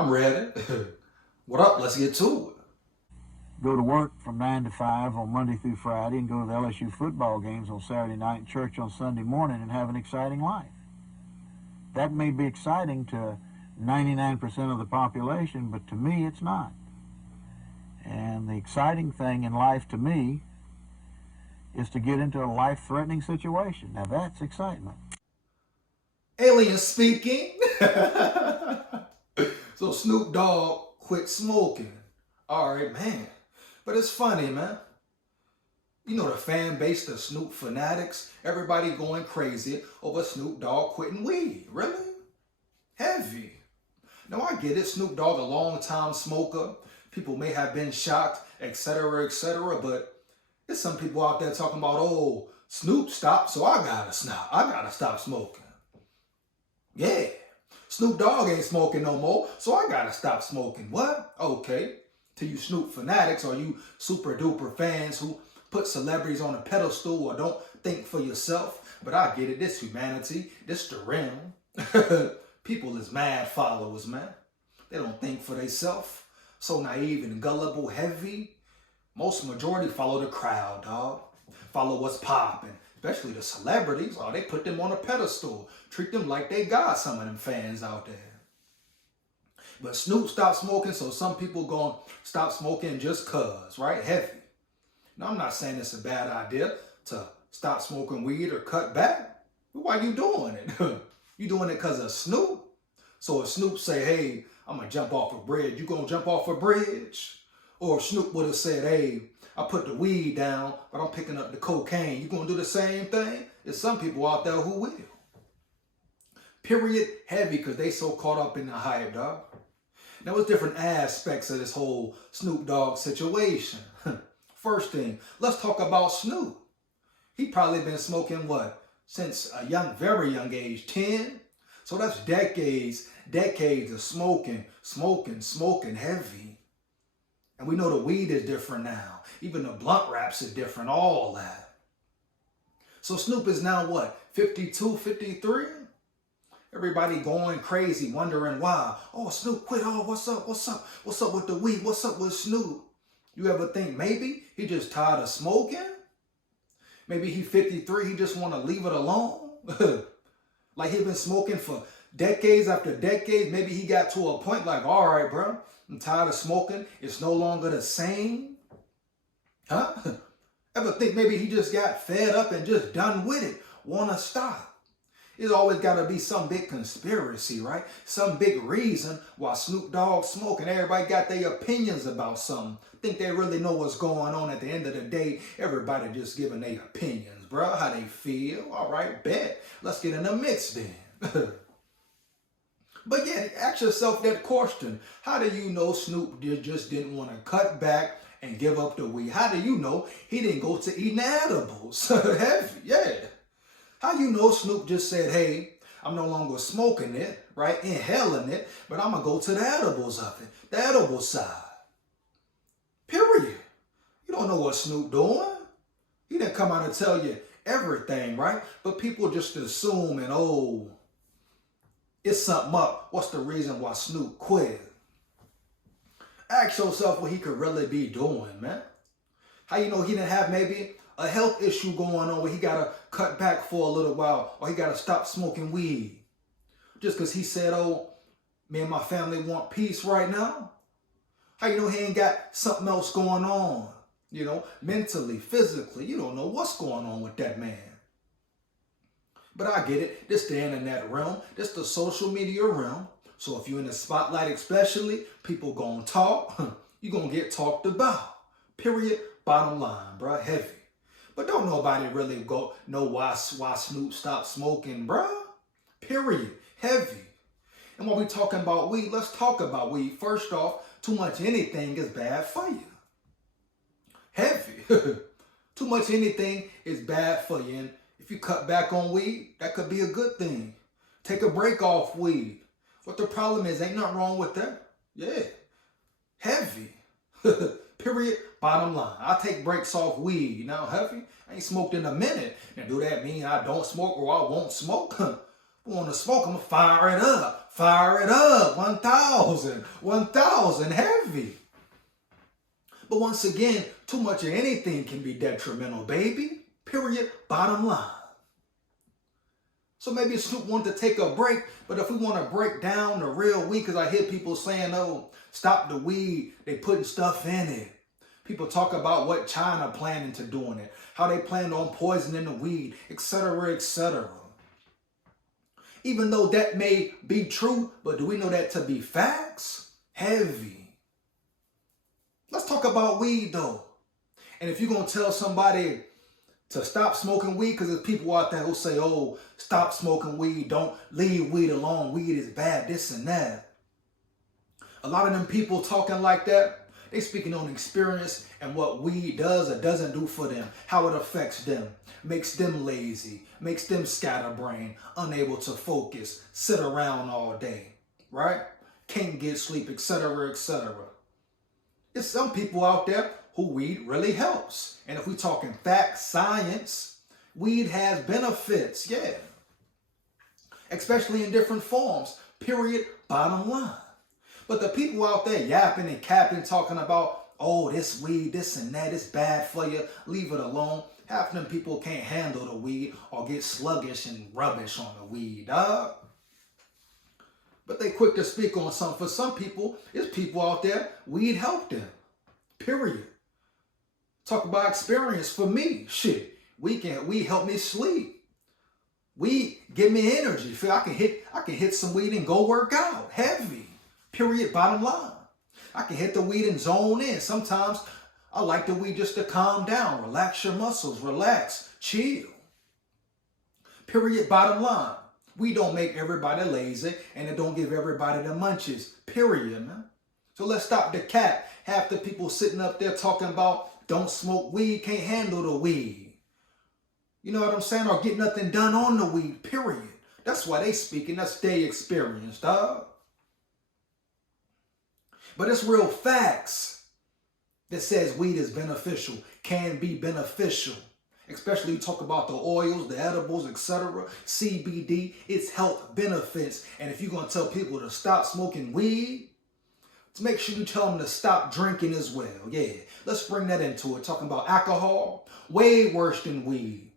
I'm ready. What up? Let's get to it. Go to work from 9 to 5 on Monday through Friday and go to the LSU football games on Saturday night and church on Sunday morning and have an exciting life. That may be exciting to 99% of the population, but to me it's not. And the exciting thing in life to me is to get into a life-threatening situation. Now that's excitement. Alien speaking. So Snoop Dogg quit smoking. All right, man. But it's funny, man. You know the fan base, the Snoop fanatics, everybody going crazy over Snoop Dogg quitting weed. Really? Heavy. Now I get it. Snoop Dogg, a long time smoker. People may have been shocked, etc., but there's some people out there talking about, oh, Snoop stopped, so I gotta stop. I gotta stop smoking. Yeah. Snoop Dogg ain't smoking no more, so I gotta stop smoking. What? Okay. To you Snoop fanatics or you super duper fans who put celebrities on a pedestal or don't think for yourself. But I get it. This humanity, this the realm. People is mad followers, man. They don't think for themselves. So naive and gullible, heavy. Most majority follow the crowd, dog. Follow what's popping. Especially the celebrities. Oh, they put them on a pedestal. Treat them like they got some of them fans out there. But Snoop stopped smoking, so some people gonna stop smoking just cause, right? Heavy. Now, I'm not saying it's a bad idea to stop smoking weed or cut back. But why you doing it? You doing it because of Snoop? So if Snoop say, hey, I'm gonna jump off a bridge, you gonna jump off a bridge? Or if Snoop would have said, hey, I put the weed down, but I'm picking up the cocaine, you gonna do the same thing? There's some people out there who will. Period. Heavy, because they so caught up in the hype, dog. Now, there's different aspects of this whole Snoop Dogg situation. First thing, let's talk about Snoop. He probably been smoking what? Since a very young age, 10? So that's decades of smoking heavy. And we know the weed is different now. Even the blunt wraps are different, all that. So Snoop is now what? 52, 53? Everybody going crazy, wondering why. Oh, Snoop quit. Oh, what's up? What's up? What's up with the weed? What's up with Snoop? You ever think maybe he just tired of smoking? Maybe he 53, he just want to leave it alone? Like he been smoking for decades after decades. Maybe he got to a point like, all right, bro, I'm tired of smoking. It's no longer the same. Huh? Ever think maybe he just got fed up and just done with it? Want to stop? It's always got to be some big conspiracy, right? Some big reason why Snoop Dogg smoking. Everybody got their opinions about something. Think they really know what's going on at the end of the day. Everybody just giving their opinions, bro. How they feel. All right, bet. Let's get in the mix then. But yeah, ask yourself that question. How do you know Snoop just didn't want to cut back and give up the weed? How do you know he didn't go to eating edibles? Heavy, yeah. How you know Snoop just said, hey, I'm no longer smoking it, right? Inhaling it, but I'm going to go to the edibles of it, the edible side. Period. You don't know what Snoop doing. He didn't come out and tell you everything, right? But people just assume and, oh, it's something up. What's the reason why Snoop quit? Ask yourself what he could really be doing, man. How you know he didn't have maybe a health issue going on where he got to cut back for a little while or he got to stop smoking weed? Just because he said, oh, me and my family want peace right now? How you know he ain't got something else going on? You know, mentally, physically, you don't know what's going on with that man. But I get it. This the internet realm. This the social media realm. So if you're in the spotlight especially, people gonna talk. You're gonna get talked about. Period. Bottom line, bro. Heavy. But don't nobody really know why Snoop stopped smoking, bro. Period. Heavy. And when we talking about weed, let's talk about weed. First off, too much anything is bad for you. Heavy. Too much anything is bad for you. And if you cut back on weed, that could be a good thing. Take a break off weed. What the problem is, ain't nothing wrong with that. Yeah. Heavy. Period. Bottom line. I take breaks off weed. You know, heavy. I ain't smoked in a minute. And do that mean I don't smoke or I won't smoke? Want to smoke, I'm going to fire it up. Fire it up. 1,000. 1,000 heavy. But once again, too much of anything can be detrimental, baby. Period. Bottom line. So maybe Snoop wanted to take a break, but if we want to break down the real weed, because I hear people saying, oh, stop the weed, they putting stuff in it. People talk about what China planning to do in it, how they plan on poisoning the weed, etc., etc. Even though that may be true, but do we know that to be facts? Heavy. Let's talk about weed though. And if you're going to tell somebody to stop smoking weed, because there's people out there who say, oh, stop smoking weed, don't leave weed alone, weed is bad, this and that. A lot of them people talking like that, they speaking on experience and what weed does or doesn't do for them, how it affects them, makes them lazy, makes them scatterbrained, unable to focus, sit around all day, right? Can't get sleep, etc., etc. There's some people out there who weed really helps. And if we're talking facts, science, weed has benefits, yeah. Especially in different forms, period, bottom line. But the people out there yapping and capping, talking about, oh, this weed, this and that, it's bad for you, leave it alone. Half of them people can't handle the weed or get sluggish and rubbish on the weed, dog. But they quick to speak on something. For some people, there's people out there, weed helped them, period. Talk about experience. For me, shit, weed help me sleep. Weed give me energy. Feel I can hit some weed and go work out. Heavy. Period. Bottom line. I can hit the weed and zone in. Sometimes I like the weed just to calm down, relax your muscles, relax, chill. Period. Bottom line. We don't make everybody lazy and it don't give everybody the munchies. Period, man. So let's stop the cap. Half the people sitting up there talking about don't smoke weed, can't handle the weed. You know what I'm saying? Or get nothing done on the weed, period. That's why they speaking. That's their experience, dog. But it's real facts that says weed is beneficial, can be beneficial. Especially you talk about the oils, the edibles, etc. CBD, it's health benefits. And if you're going to tell people to stop smoking weed, to make sure you tell them to stop drinking as well. Yeah, let's bring that into it. Talking about alcohol, way worse than weed.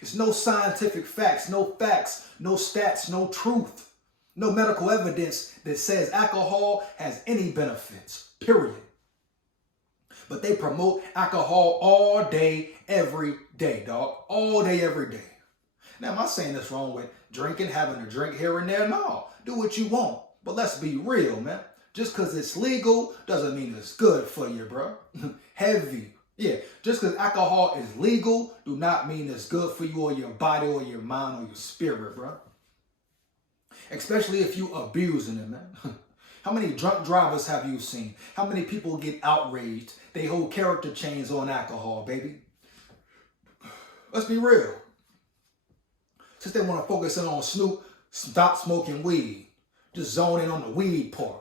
It's no scientific facts, no stats, no truth, no medical evidence that says alcohol has any benefits, period. But they promote alcohol all day, every day, dog. All day, every day. Now, am I saying this wrong with drinking, having a drink here and there? No, do what you want. But let's be real, man. Just because it's legal doesn't mean it's good for you, bro. Heavy. Yeah, just because alcohol is legal do not mean it's good for you or your body or your mind or your spirit, bro. Especially if you abusing it, man. How many drunk drivers have you seen? How many people get outraged? They hold character chains on alcohol, baby. Let's be real. Since they want to focus in on Snoop, stop smoking weed. Just zone in on the weed part.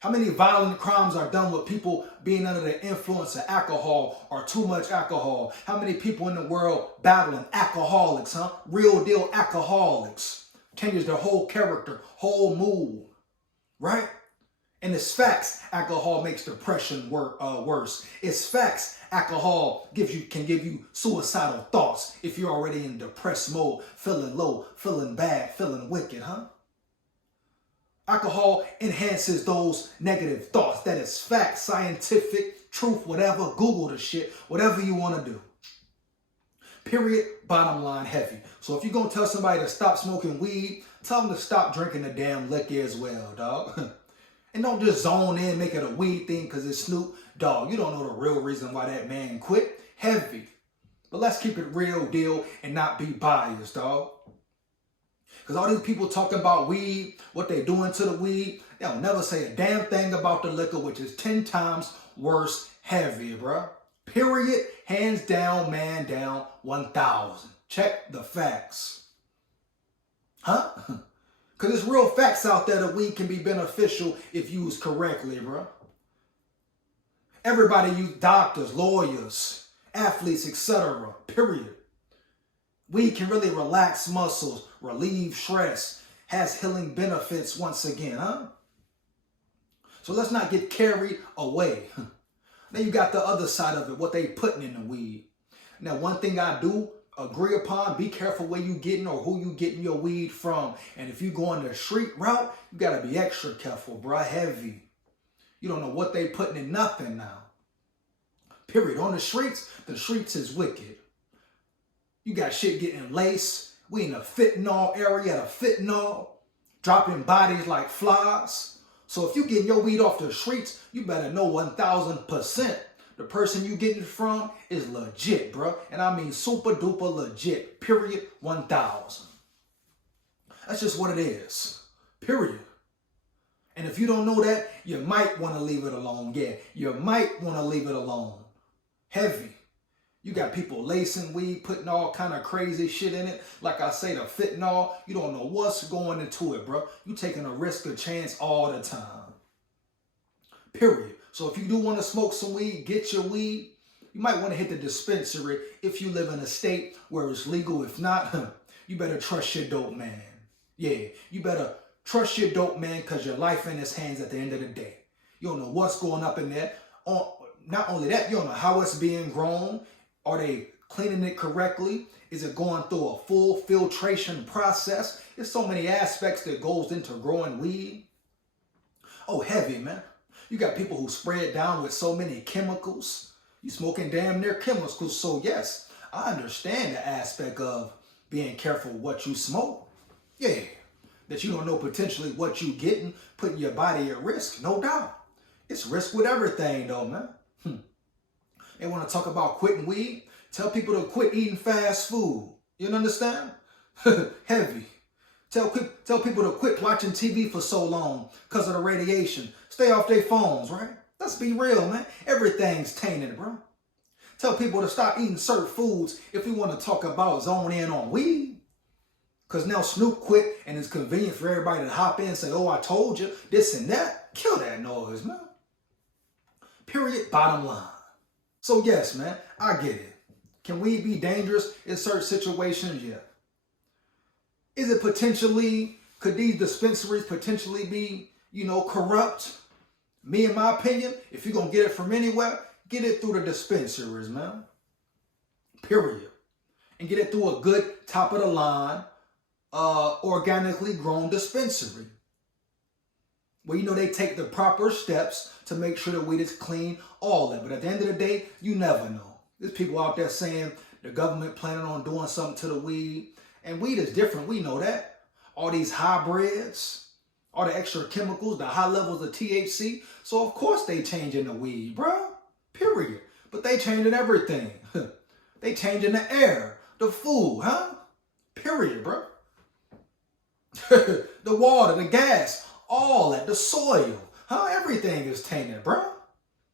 How many violent crimes are done with people being under the influence of alcohol or too much alcohol? How many people in the world battling alcoholics, huh? Real deal alcoholics. Changes their whole character, whole mood, right? And it's facts, alcohol makes depression worse. It's facts, alcohol can give you suicidal thoughts if you're already in depressed mode, feeling low, feeling bad, feeling wicked, huh? Alcohol enhances those negative thoughts. That is fact, scientific, truth, whatever. Google the shit, whatever you want to do. Period, bottom line, heavy. So if you're going to tell somebody to stop smoking weed, tell them to stop drinking the damn liquor as well, dog. And don't just zone in, make it a weed thing because it's Snoop Dogg. You don't know the real reason why that man quit. Heavy. But let's keep it real deal and not be biased, dog. Because all these people talking about weed, what they doing to the weed, they'll never say a damn thing about the liquor, which is 10 times worse, heavier, bro. Period. Hands down, man down, 1,000. Check the facts. Huh? Because there's real facts out there that weed can be beneficial if used correctly, bro. Everybody use doctors, lawyers, athletes, etc. Period. Weed can really relax muscles, relieves stress, has healing benefits once again, huh? So let's not get carried away. Then you got the other side of it, what they putting in the weed. Now, one thing I do agree upon, be careful where you getting or who you getting your weed from. And if you going the street route, you got to be extra careful, bruh, heavy. You don't know what they putting in nothing now. Period. On the streets is wicked. You got shit getting laced. We in a fentanyl area, dropping bodies like flies. So if you getting your weed off the streets, you better know 1,000% the person you getting it from is legit, bro. And I mean super duper legit. Period. 1,000. That's just what it is. Period. And if you don't know that, you might want to leave it alone. Yeah, you might want to leave it alone. Heavy. You got people lacing weed, putting all kind of crazy shit in it. Like I say, the fentanyl, you don't know what's going into it, bro. You taking a risk, a chance all the time. Period. So if you do want to smoke some weed, get your weed. You might want to hit the dispensary if you live in a state where it's legal. If not, you better trust your dope man. Yeah, you better trust your dope man because your life in his hands at the end of the day. You don't know what's going up in there. Not only that, you don't know how it's being grown. Are they cleaning it correctly? Is it going through a full filtration process? There's so many aspects that goes into growing weed. Oh, heavy, man. You got people who spray it down with so many chemicals. You smoking damn near chemicals. So yes, I understand the aspect of being careful what you smoke. Yeah, that you don't know potentially what you getting, putting your body at risk, no doubt. It's risk with everything though, man. They want to talk about quitting weed. Tell people to quit eating fast food. You understand? Heavy. Tell people to quit watching TV for so long because of the radiation. Stay off their phones, right? Let's be real, man. Everything's tainted, bro. Tell people to stop eating certain foods if we want to talk about zone in on weed. Because now Snoop quit and it's convenient for everybody to hop in and say, oh, I told you, this and that. Kill that noise, man. Period. Bottom line. So yes, man, I get it. Can weed be dangerous in certain situations? Yeah. Is it potentially, could these dispensaries potentially be, corrupt? Me, in my opinion, if you're going to get it from anywhere, get it through the dispensaries, man. Period. And get it through a good top of the line, organically grown dispensary. Well, they take the proper steps to make sure the weed is clean, all that. But at the end of the day, you never know. There's people out there saying the government planning on doing something to the weed. And weed is different. We know that. All these hybrids, all the extra chemicals, the high levels of THC. So, of course, they changing the weed, bro. Period. But they changing everything. They changing the air, the food, huh? Period, bro. The water, the gas. All that, the soil, huh? Everything is tainted, bro.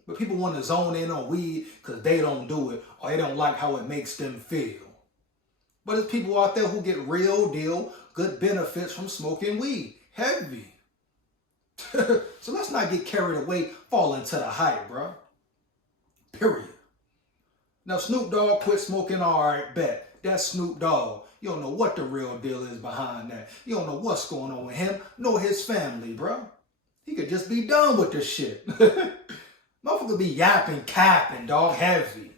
But people want to zone in on weed because they don't do it or they don't like how it makes them feel. But there's people out there who get real deal, good benefits from smoking weed. Heavy. So let's not get carried away, fall into the hype, bro. Period. Now, Snoop Dogg quit smoking, all right, bet. That's Snoop Dogg. You don't know what the real deal is behind that. You don't know what's going on with him, nor his family, bro. He could just be done with this shit. Motherfucker be yapping, capping, dog, heavy.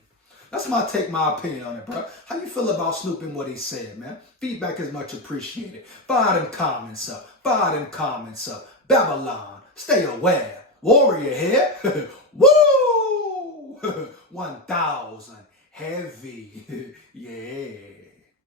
That's my opinion on it, bro. How you feel about Snoop and what he said, man? Feedback is much appreciated. Fire them comments up. Babylon, stay aware. Warrior here. Woo! 1,000. Heavy.